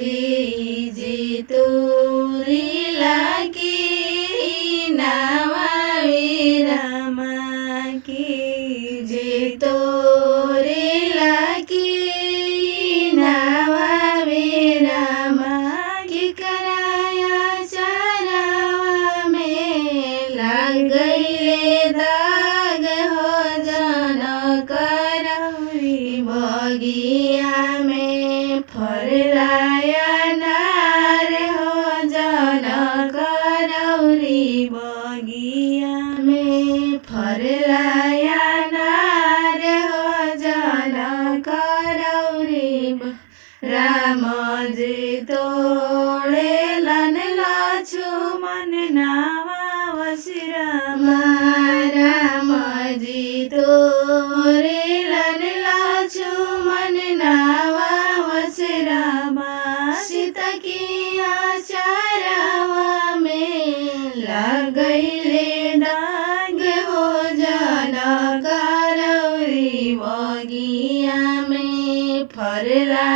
की जी तोरी लागी नावावी रामा की जी तोरी लागी नावावी रामा की कराया चरावा में लग गईले दाग हो जन करौरी बगिया में फरलाया नार हो जन करौरी बगिया में फरलाया नार हो जन करौरी राम जी तोड़े लन लक्ष्मण नावा वसी राम जी तोड़े लन लक्ष्मण नावा वसी रामा सीता की आचरावा में लग गईले दाग हो जन करौरी बगिया में फरला